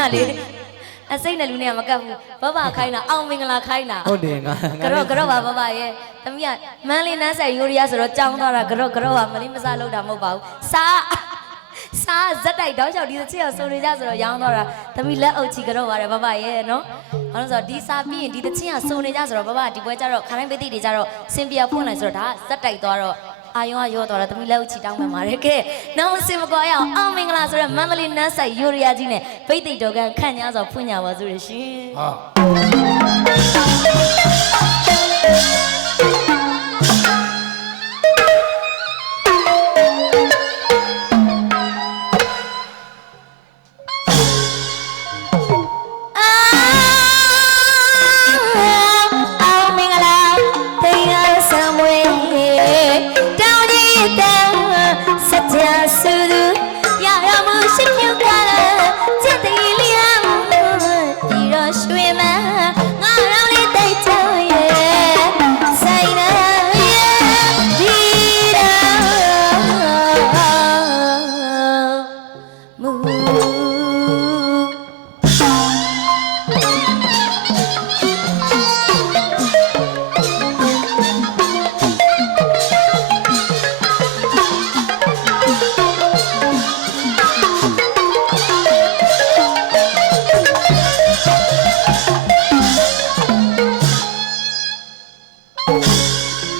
နာလေအစိမ့်နဲ့လူနဲ့ကမကပ်ဘူးဘဘခိုင်းတာအောင်မင်္ဂလာခိုင်းတာဟုတ်တယ်ငါကတော့ကတော့ပါဘဘရဲ့သမီးကမန်းလေးနန်းဆိုင်ယူရီးယားဆိုတော့ကြောင်းသွားတာကတော့ကတော့ပါမလေးမစားလောက်တာမဟုတ်ပါဘူးစားစားဇက်တိုက်တောက်လျှောက်ဒီချစ်အောင်စုံနေကြဆိုတော့ရောင်းသွားတာသမီးလက်အုပ်ချီကတော့ပါတယ်ဘဘရဲ့နော်ဘာလို့လဲဆိုတော့ဒီစားပြီးရင်ဒီတချင်းကစုံနေကြဆိုတော့ဘဘကဒီပွဲကျတော့ခရိုင်းပိသိတွေကျတော့စင်ပြဖွင့်လိုက်ဆိုတော့ဒါကဇက်တိုက်သွားတော့ အာယုံကရောသွားတာသမီးလက်အုပ်ချီတောင်းမှန်ပါတယ်ကဲနောက်အစင်မကွာရအောင်အောင်မင်္ဂလာဆိုတော့မန္တလေးနန်းဆိုင်ယူရီးယားကြီးနဲ့ပိသိတော်ကခန့်ညာဆိုဖွင့်ညာပါစုရရှင်ဟာ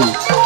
ညာ